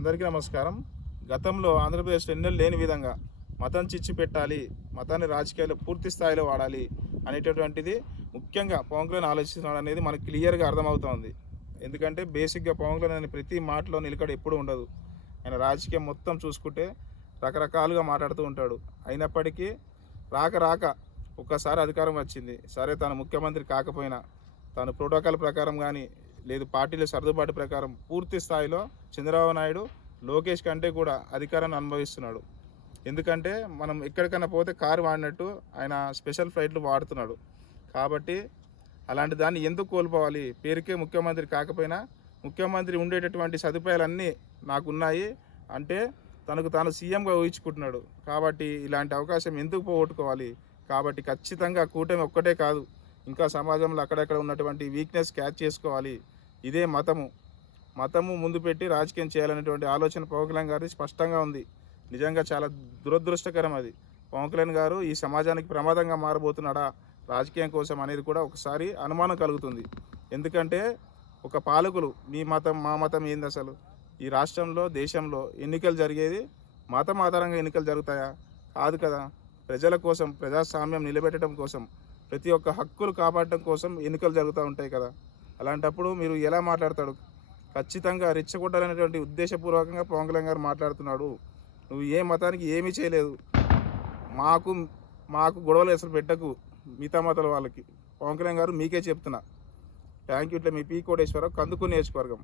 అందరికీ నమస్కారం. గతంలో ఆంధ్రప్రదేశ్లో ఎన్నెలు లేని విధంగా మతం చిచ్చి పెట్టాలి మతాన్ని రాజకీయాలు పూర్తి స్థాయిలో వాడాలి అనేటటువంటిది ముఖ్యంగా పవన్ కళ్యాణ్ ఆలోచిస్తున్నాడు అనేది మనకు క్లియర్గా అర్థమవుతోంది. ఎందుకంటే బేసిక్గా పవన్ కళ్యాణ్ అనే ప్రతి మాటలో నిలకడ ఎప్పుడు ఉండదు. ఆయన రాజకీయం మొత్తం చూసుకుంటే రకరకాలుగా మాట్లాడుతూ ఉంటాడు. అయినప్పటికీ రాక రాక ఒక్కసారి అధికారం వచ్చింది. సరే తాను ముఖ్యమంత్రి కాకపోయినా తాను ప్రోటోకాల్ ప్రకారం కానీ లేదు పార్టీల సర్దుబాటు ప్రకారం పూర్తి స్థాయిలో చంద్రబాబు నాయుడు లోకేష్ కంటే కూడా అధికారాన్ని అనుభవిస్తున్నాడు. ఎందుకంటే మనం ఎక్కడికైనా పోతే కారు వాడినట్టు ఆయన స్పెషల్ ఫ్లైట్లు వాడుతున్నాడు. కాబట్టి అలాంటి దాన్ని ఎందుకు కోల్పోవాలి? పేరుకే ముఖ్యమంత్రి కాకపోయినా ముఖ్యమంత్రి ఉండేటటువంటి సదుపాయాలన్నీ నాకున్నాయి. అంటే తనకు తాను సీఎంగా ఊహించుకుంటున్నాడు. కాబట్టి ఇలాంటి అవకాశం ఎందుకు పోగొట్టుకోవాలి? కాబట్టి ఖచ్చితంగా కూటమి ఒక్కటే కాదు ఇంకా సమాజంలో అక్కడక్కడ ఉన్నటువంటి వీక్నెస్ క్యాచ్ చేసుకోవాలి. ఇదే మతము. మతము ముందు పెట్టి రాజకీయం చేయాలనేటువంటి ఆలోచన పవన్ కళ్యాణ్ గారి స్పష్టంగా ఉంది. నిజంగా చాలా దురదృష్టకరం అది. పవన్ కళ్యాణ్ గారు ఈ సమాజానికి ప్రమాదంగా మారబోతున్నాడా రాజకీయం కోసం అనేది కూడా ఒకసారి అనుమానం కలుగుతుంది. ఎందుకంటే ఒక పాలకులు మీ మతం మా మతం ఏంది అసలు? ఈ రాష్ట్రంలో దేశంలో ఎన్నికలు జరిగేది మతం ఆధారంగా ఎన్నికలు జరుగుతాయా? కాదు కదా. ప్రజల కోసం ప్రజాస్వామ్యం నిలబెట్టడం కోసం ప్రతి ఒక్క హక్కులు కాపాడటం కోసం ఎన్నికలు జరుగుతూ ఉంటాయి కదా. అలాంటప్పుడు మీరు ఎలా మాట్లాడతాడు? ఖచ్చితంగా రెచ్చగొట్టాలనేటువంటి ఉద్దేశపూర్వకంగా పవన్ కళ్యాణ్ గారు మాట్లాడుతున్నాడు. నువ్వు ఏ మతానికి ఏమీ చేయలేదు. మాకు మాకు గొడవలు అసలు పెట్టకు మిగతా మతాల వాళ్ళకి. పవన్ కళ్యాణ్ గారు మీకే చెప్తున్నా. థ్యాంక్ యూ ఇట్లా మీ పీ కోటేశ్వరరావు కందుకు నియోజకవర్గం.